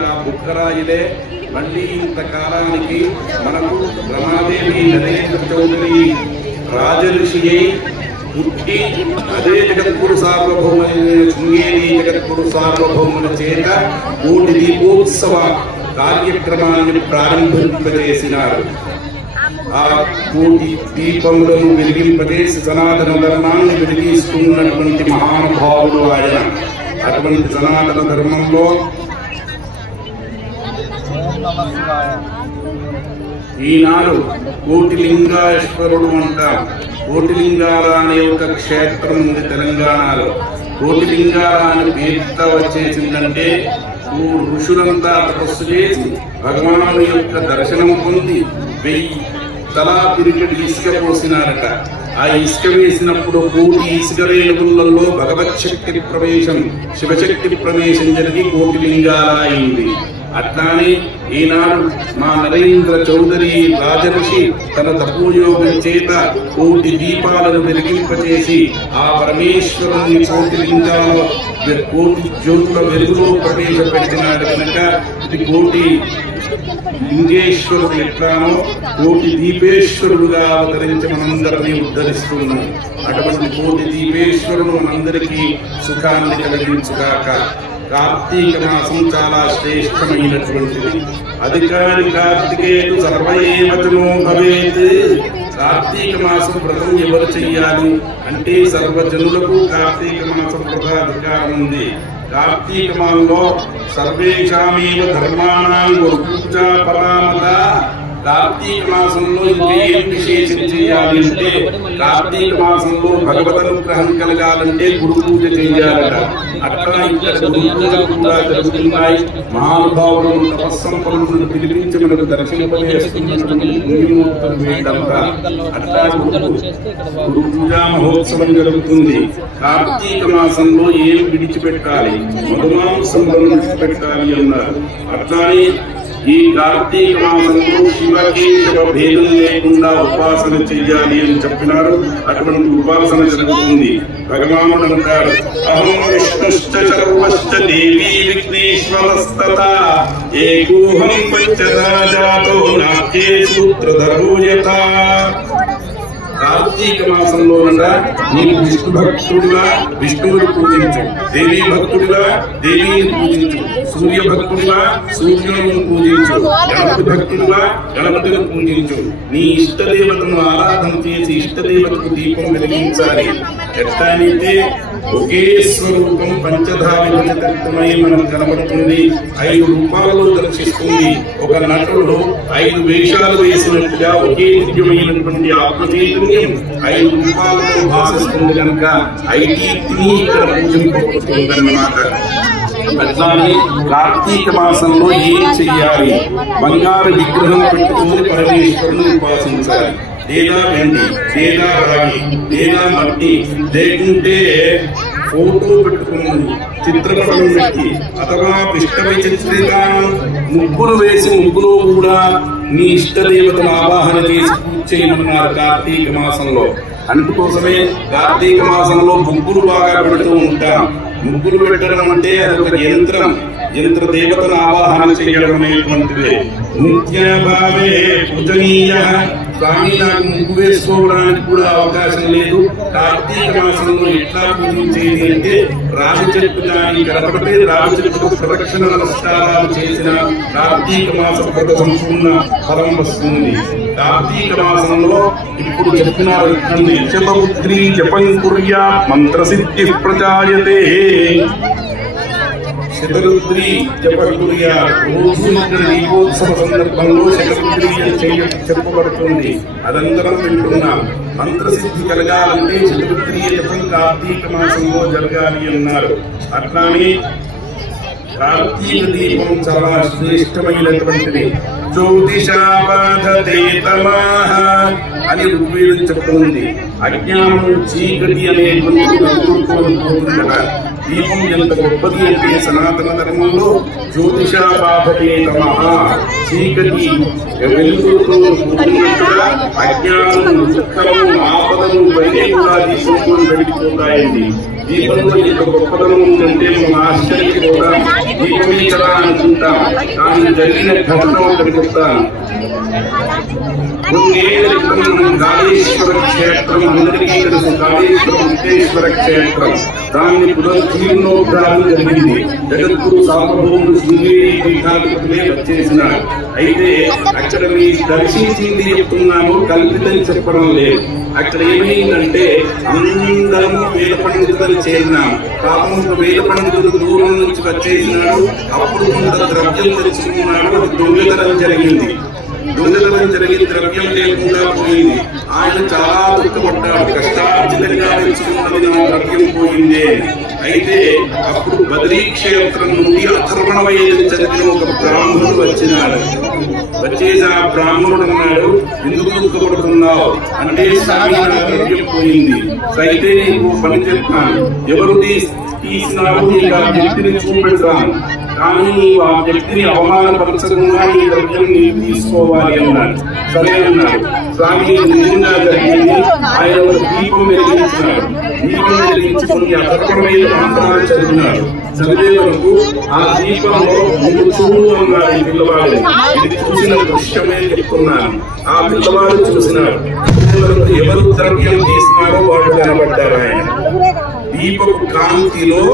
ఆ బుక్కరాయిలే మళ్ళీ ఇంతకాలానికి మనకు రమాదేవి నరేంద్ర చౌదరి రాజఋషి అయి పుట్టి అదే జగద్గురు సార్వభౌమైన శృంగేరి జగద్గురు సార్వభౌముల చేత కోటి దీపోత్సవ కార్యక్రమాన్ని ప్రారంభింపజేసినారు. ఆ కోటి దీపములను వెలిగింపజేసి సనాతన ధర్మాన్ని వెలిగిస్తున్నటువంటి మహానుభావుడు ఆయన. అటువంటి సనాతన ధర్మంలో ఈనాడు కోటిలింగేశ్వరుడు అంటాం. కోటిలింగాల అనే ఒక క్షేత్రం ఉంది తెలంగాణలో. కోటిలింగాల అనే పేరుత వచ్చేసిందంటే ఋషులంతా తపస్సు చేసి భగవాను యొక్క దర్శనం పొంది 1000 తలా తిరిగి ఇసుక పోసినారట. ఆ ఇసుక వేసినప్పుడు కోటి ఇసుక రేణువులలో భగవత్ శక్తి ప్రవేశం, శివశక్తి ప్రవేశం జరిగి కోటిలింగాల అయింది. అట్లానే ఈనాడు మా నరేంద్ర చౌదరి రాజఋషి తన తపోయోగం చేత కోటి దీపాలను వెలిగింపచేసి ఆ పరమేశ్వరుని కోటి జ్యోతుల వెలుగులో ప్రవేశపెట్టినాడు కనుక ఇది కోటి లింగేశ్వరుడు ఎట్లానో కోటి దీపేశ్వరుడుగా అవతరించి మనందరినీ ఉద్ధరిస్తున్నాం. అటువంటి కోటి దీపేశ్వరుడు మనందరికీ సుఖాన్ని కలిగించుగాక. కార్తీక మాసం చాలా శ్రేష్టమైనటువంటిది. అధికారి కార్తికేయుడు సర్వయేవచనో భవేత్. కార్తీక మాసం వ్రతం ఎవరు చెయ్యాలి అంటే సర్వజనులకు కార్తీక మాసం వ్రతాధికారం ఉంది. కార్తీక మాసంలో సర్వేషామేవ ధర్మాణాం గురుపూజా పరామత. కార్తీక మాసంలో ఇంకేం విశేషం చేయాలి అంటే కార్తీక మాసంలో భగవదనుగ్రహం కలగాలంటే గురు పూజ చేయాలట. అట్లా ఇక్కడ గురు పూజలు కూడా జరుగుతున్నాయి. మహానుభావులను తపస్సంపన్నులను పిలిపించి మనకు దర్శనపజేస్తున్నటువంటి పుణ్యమూర్తులు వీళ్ళంతా. అట్లా గురు పూజా మహోత్సవం జరుగుతుంది. కార్తీక మాసంలో ఏం విడిచిపెట్టాలి, మధుమాంసంలో విడిచిపెట్టాలి అన్నారు. అట్లానే ఈ కార్తీక మాసంలో శివకేశవ భేదం లేకుండా ఉపాసన చెయ్యాలి అని చెప్పినారు. అటువంటి ఉపాసన జరుగుతుంది. భగవానుడు అంటారు, అహం విష్ణుశ్చ సర్వశ్చ దేవీ విఘ్నేశ్వరస్తతా ఏకోహం పంచదా జాతో నాట్యే సూత్రధరో యథా. కార్తీక మాసంలోనగా నీవు విష్ణు భక్తుడుగా విష్ణువుని పూజించు, దేవీ భక్తుడుగా దేవీని పూజించు, సూర్య భక్తుడుగా సూర్యుని పూజించు, గణపతి భక్తుడుగా గణపతిని పూజించు. నీ ఇష్టదేవతను ఆరాధన చేసి ఇష్టదేవతకు దీపం వెలిగించాలి. ఎట్లయితే ఒకే స్వరూపం పంచధా విభజితమై మనకు కనబడుతుంది. 5 రూపాలలో దర్శిస్తుంది. ఒక నటుడు 5 వేషాలు వేసినట్టుగా ఒకే దివ్యమైనటువంటి ఆత్మచైతన్యం 5 రూపాలలో భాషిస్తుంది కనుక 5 ఇక్కడ పూజింపబడుతుందన్నమాట. అట్లానే కార్తీక మాసంలో ఏం చెయ్యాలి? బంగారు విగ్రహం పెట్టుకుని పరమేశ్వరుని ఉపాసించాలి. లేదా వెండి, లేదా రాగి, లేదా మట్టి, లేకుంటే ఫోటో పెట్టుకుని చిత్రపటం పెట్టి అథవా విష్ణవిచిత్రిత ముగ్గులు వేసి ముగ్గులో కూడా నీ ఇష్టదేవతను ఆవాహన చేసి పూజ చేయమన్నారు కార్తీక మాసంలో. అందుకోసమే కార్తీక మాసంలో ముగ్గులు బాగా పెడుతూ ఉంటాం. ముగ్గులు పెట్టడం అంటే అదొక యంత్ర దేవతను ఆవాహన చేయడం అనేటువంటిది. నిత్యభావే పూజనీయ. కానీ నాకు ముగ్గు వేసుకోవడానికి కూడా అవకాశం లేదు. కార్తీక మాసంలో ఎట్లా పూజించేది అంటే రావి చెట్టు కానీ కనపడితే రావి చెట్టుకు ప్రదక్షిణ నమస్కారాలు చేసిన కార్తీక మాస వ్రత సంపూర్ణ ఫలం వస్తుంది. కార్తీక మాసంలో ఇప్పుడు చెప్తున్నారు, శతపుత్రి జపం కుర్యా మంత్రసిద్ధి ప్రజాయతే. శతరుద్రి జపకుర్య రోజు దీపోత్సవ సందర్భంలో శతరుద్రి చెప్పబడుతుంది. అదంతరం వింటున్నాం. మంత్రసిద్ధి కలగాలంటే శతరుద్రి జపం కార్తీక మాసంలో జరగాలి అన్నారు. అట్లానే కార్తీక దీపం చాలా శ్రేష్టమైనటువంటిది. జ్యోతిషాబాధతే తమాహ అని ఋగ్వేదం చెప్తుంది. అజ్ఞానం చీకటి అనేటువంటి దీపం ఎంత గొప్పది అంటే సనాతన ధర్మంలో జ్యోతిషాబాధతే తమః, చీకటి వెలుగుతో అజ్ఞానం దుఃఖము ఆపదలు ఇవన్నీ కూడా దీపంతో వెళ్ళిపోతాయండి. దీపంలో ఇంత గొప్పతనం ఉందంటే మనం ఆశ్చర్యపోతాం. దీపమే కదా అనుకుంటాం. కానీ జరిగిన ఘటన ఒకటి చెప్తాను. కొన్నేళ్ల క్రితం మనం కాళేశ్వర క్షేత్రం, అందరికీ తెలుసు కాళేశ్వర వెంకటేశ్వర క్షేత్రం, దాన్ని పునరుద్ధీర్ణోద్ధారణ జరిగింది. జగద్గురు సార్వభౌముడు శృంగేరి పీఠాధిపతులే వచ్చేసినారు. అయితే అక్కడ మీ దర్శించింది చెప్తున్నాము, కల్పితం చెప్పడం లేదు. అక్కడ ఏమైందంటే అందరం వేద పండితులు చేరినాం. పాపం వేద పండితులు దూరం నుంచి వచ్చేసినాడు. అప్పుడు కొంత ద్రవ్యం తెచ్చుకున్నాడు. అది దొంగతనం జరిగింది. దొంగతనం జరిగిన ద్రవ్యం లేకుండా పోయింది. ఆయన చాలా దుఃఖపడ్డాడు. కష్టార్జితంగా తెచ్చుకున్నది నా ద్రవ్యం పోయిందే. అయితే అప్పుడు బదరీ క్షేత్రం నుండి అథర్వణ వేదం చదివిన ఒక బ్రాహ్మణుడు వచ్చినాడు. వచ్చేసి ఆ బ్రాహ్మణుడు అన్నాడు, ఎందుకు దుఃఖపడుతున్నావు అంటే, స్వామి నా ద్రవ్యం పోయింది. అయితే నీకు పని చెప్తాను, ఎవరు తీసినావు నీకు ఆ వ్యక్తిని చూపెడతాను, కానీ నీవు ఆ వ్యక్తిని అవమానపరచకుండా ఈ ద్రవ్యం నీకు తీసుకోవాలి అన్నాడు. సరే అన్నాడు. స్వామి నిజంగా జరిగింది. ఆయన ఒక దీపం వెలిగించినాడు. దీపం వెలిగించి కొన్ని అథర్వణ మంత్రాలు చదివినాడు. చదివే వరకు ఆ దీపంలో నువ్వు చూడు అన్నాడు ఈ పిల్లవాడు. ఇది చూసిన దృశ్యమే చెప్తున్నాను. ఆ పిల్లవాడు చూసినాడు. ఎవరు ద్రవ్యం తీసినారో వాళ్ళు కనబడ్డారు. ఆయన దీపపు కాంతిలో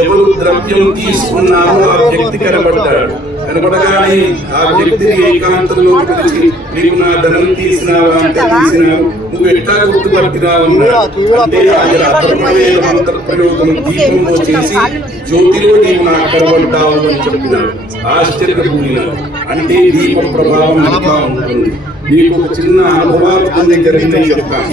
ఎవరు ద్రవ్యం తీసుకున్నారో ఆ వ్యక్తి కనబడ్డాడు. కనబడగానే ఆ వ్యక్తిని ఏకాంతంలో పిలిచి, నీకు నా ధనం తీసినావా అంటే తీసినావు, నువ్వు ఎట్లా గుర్తుపట్టినావు అన్నాడు. అంటే ఆయన అథర్వణ మంత్ర ప్రయోగం దీపంలో చేసి జ్యోతిలో నీవు నాకు కనబడ్డావు అని చెప్పినాడు. ఆశ్చర్యపోయినాడు. అంటే దీప ప్రభావం అంతా ఉంటుంది. నీకు ఒక చిన్న అనుభవాత్మకం జరిగిందని చెప్తాను.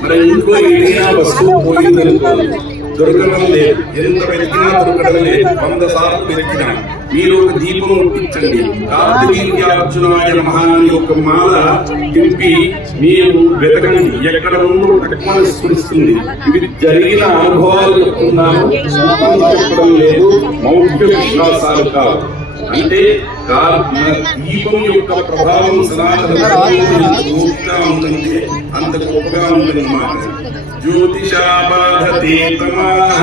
మరి ఇంట్లో ఏదైనా వస్తువు పోయిందనుకోండి, దొరకడం లేదు. ఎంత వెతికినా దొరకడం లేదు. 100 సార్లు వెతికినా మీరు ఒక దీపం ముట్టించండి. కార్తవీర్యార్జునాయ నమః అని ఒక మాల తింపి మీరు వెతకండి. ఎక్కడ ఉందో తక్కువ స్ఫురిస్తుంది. ఇవి జరిగిన అనుభవాలు చెప్తున్నాను, చెప్పడం లేదు. మౌఢ్య విశ్వాసాలు కావు. అంటే దీపం యొక్క ప్రభావం సనాతన గొప్పగా ఉందంటే అంత గొప్పగా ఉందన్నమాట. జ్యోతిషాబాధతే తమాః,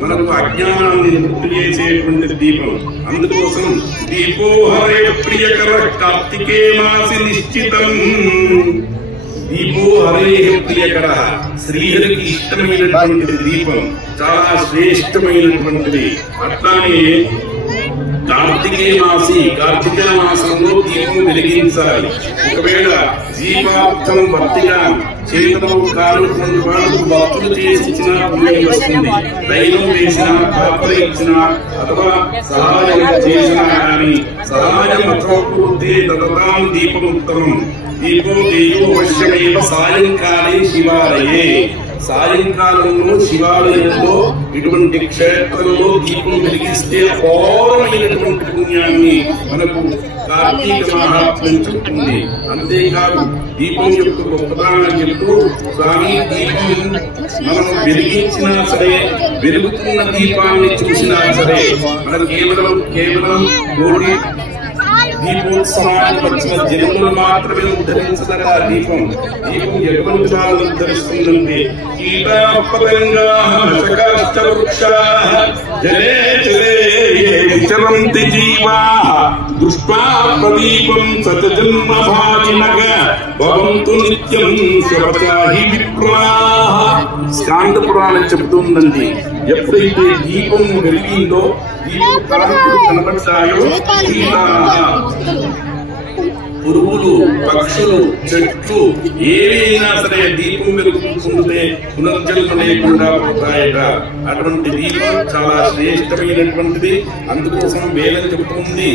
మనకు అజ్ఞానాన్ని గుర్తు చేసేటువంటి దీపం. అందుకోసం దీపోహరే ప్రియకర కార్తికే మాసి నిశ్చితం. దీపో హరే ప్రియకర, శ్రీహరికి ఇష్టమైనటువంటిది దీపం, చాలా శ్రేష్టమైనటువంటిది. అట్లానే కార్తికేయ మాసంలో దీపం వెలిగించాలి. ఒకవేళ దీపార్థం భక్తిగా చేతులు కాలుటువంటి వాళ్ళకు భక్తులు చేసి ఇచ్చినా పుణ్యం వస్తుంది. దైవం వేసినా, కాపరి ఇచ్చినా, అథవా సహాయం చేసినా కానీ సహాయం అథవకూర్తే తదతాం దీపముత్తమం. దీపో దేయో వశ్యమేవ సాయంకాలే శివాలయే. సాయంకాలంలో శివాలయంలో ఇటువంటి క్షేత్రంలో దీపం వెలిగిస్తే అపారమైనటువంటి పుణ్యాన్ని మనకు కార్తీక మహాత్మ్యం చెప్తుంది. అంతేకాదు దీపం యొక్క గొప్పతనాన్ని చెప్తూ, స్వామి దీపం మనం వెలిగించినా సరే, వెలుగుతున్న దీపాన్ని చూసినా సరే, మన కేవలం కోటి దీపోత్సవానికి వచ్చిన జన్మలు మాత్రమే ఉద్ధరించదట దీపం. దీపం ఎటువంటి వాళ్ళని ఉద్ధరిస్తుందంటే, జలే జలే విచరంతి జీవాః దృష్ట్వా ప్రదీపం సతజన్మ భాజినః భవంతు నిత్యం శవచాహి విప్రాః. స్కాంద పురాణం చెబుతుందండి, ఎప్పుడైతే దీపం వెలిగిందో, దీపం కాంతులు కనబడ్డాయో, పురుగులు, పక్షులు, చెట్లు ఏవైనా సరే దీపం వెలుగుతుంటే పునర్జన్మ లేకుండా పోతాయట. అటువంటి దీపం చాలా శ్రేష్టమైనటువంటిది. అందుకోసం వేదం చెబుతుంది,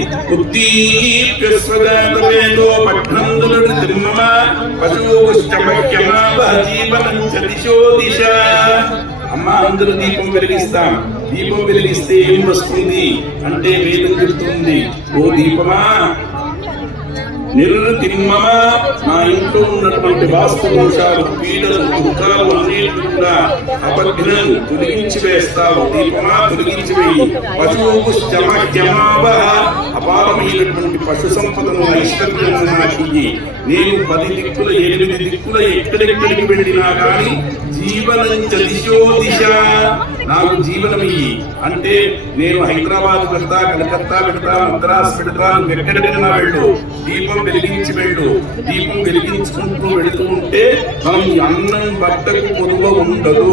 అమ్మ అందరూ దీపం వెలిగిస్తాం. దీపం వెలిగిస్తే ఏం వస్తుంది అంటే వేదం చెబుతుంది, ఓ దీపమా నిర్తిమ్మమ, మా ఇంట్లో ఉన్నటువంటి వాస్తు దోషాలు, పీడలు, దుఃఖాలు అన్నిటి కూడా అపజ్ఞను తొలగించి వేస్తావు. దీపమా తొలగించి వేయి. పశువు శ్చమక్యమావ అపారమైనటువంటి పశు సంపదను ఐశ్వర్యము నాకు ఇయ్యి. నేను 10 దిక్కుల 8 దిక్కుల ఎక్కడెక్కడికి వెళ్ళినా కానీ జీవనం దిశో దిశ, నాకు జీవనం ఇయ్యి. అంటే నేను హైదరాబాద్ పెడతా, కలకత్తా పెడతా, మద్రాసు పెడతా, నువ్వు ఎక్కడికైనా వెళ్ళు, దీపం వెలిగించి వెళ్ళు. దీపం వెలిగించుకుంటూ వెళుతూ ఉంటే మనం అన్నం బట్టకు కొదువ ఉండదు.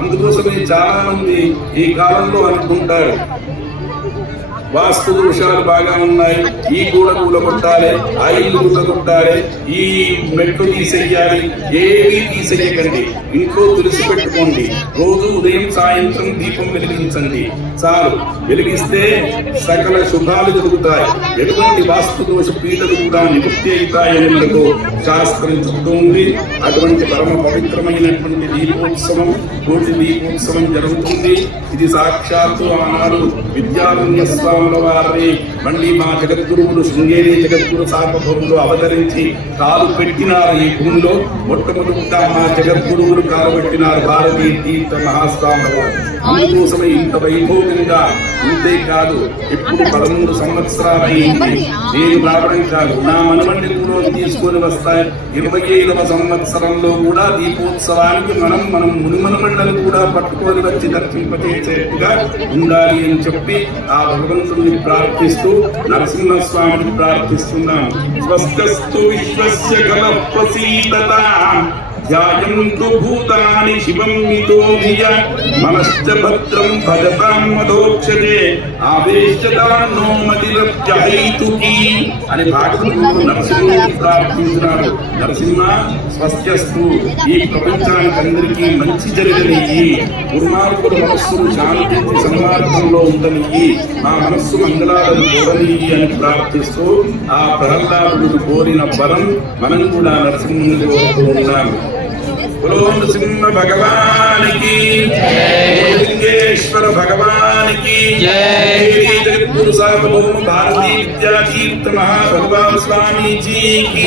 అందుకోసమే చాలా మంది ఈ కాలంలో అనుకుంటారు వాస్తు దోషాలు బాగా ఉన్నాయి, ఈ గూడ కూలగొట్టాలి, ఆ ఇల్లు కూలగొట్టాలి, ఈ మెట్లు తీసేయాలి. ఏమీ తీసేయకండి, ఇంట్లో తులసి పెట్టుకోండి. రోజు ఉదయం సాయంత్రం దీపం వెలిగించండి చాలు. వెలిగిస్తే సకల శుభాలు జరుగుతాయి. ఎటువంటి వాస్తు దోష పీడలు కూడా నివృత్తి అవుతాయని మనకు శాస్త్రం చెబుతుంది. అటువంటి పరమ పవిత్రమైనటువంటి దీపోత్సవం, కోటి దీపోత్సవం జరుగుతుంది. ఇది సాక్షాత్తు ఆనాడు విద్యారణ్య స్వాముల వారిని మళ్ళీ మా జగద్గురువులు శృంగేరి జగద్గురు సార్వభౌములు అవతరించి కాలు పెట్టినారు ఈ భూమిలో. మొట్టమొదట మా జగద్గురువులు కాలు పెట్టినారు భారతీయ తీర్థ మహాస్వాముల వారు. అందుకోసమే ఇంత వైభోగంగా, ఇంతేకాదు ఇప్పుడు 13 సంవత్సరాలు అయింది నేను రావడం కాదు, నా మనవణ్ణి కూడా తీసుకొని వస్తాయి. 25వ సంవత్సరంలో కూడా దీపోత్సవానికి మనం మునిమనమండలి కూడా పట్టుకొని వచ్చి దర్శింపజేసేట్టుగా ఉండాలి అని చెప్పి ఆ భగవంతుడిని ప్రార్థిస్తూ నరసింహస్వామిని ప్రార్థిస్తున్నాం. స్వస్థస్తు విశ్వస్య కల ప్రసీదత ధ్యాయంతు భూతాని శివం మితో ధియ మనశ్చ భద్రం భజతాం మదోక్షతే ఆవేశదానో మతిరప్యహైతుకి అని భాగవతుడు నరసింహుడిని ప్రార్థించినాడు. నరసింహ స్వస్థస్తు, ఈ ప్రపంచానికి అందరికీ మంచి జరగనియ్యి, దుర్మార్గుల మనస్సును శాంతించి సన్మార్గంలో ఉండనియ్యి, మా మనస్సు మంగళాలను కోరనియ్యి అని ప్రార్థిస్తూ ఆ ప్రహ్లాదుడు కోరిన వరం మనం కూడా నరసింహుని కోరుతూ ఉన్నాము. నృసింహ భగవానికి, లింగేశ్వర భగవానికి, జగద్గురు సార్వభౌమ భారతీ విద్యాతీర్థ మహాభగవాన్ స్వామీజీకి,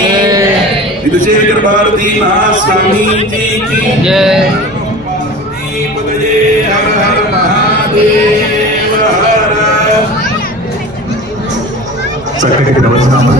విధుశేఖర భారతీ మహాస్వామీజీకి హర హర మహాదేవ హర. చక్కటి నమస్కారం.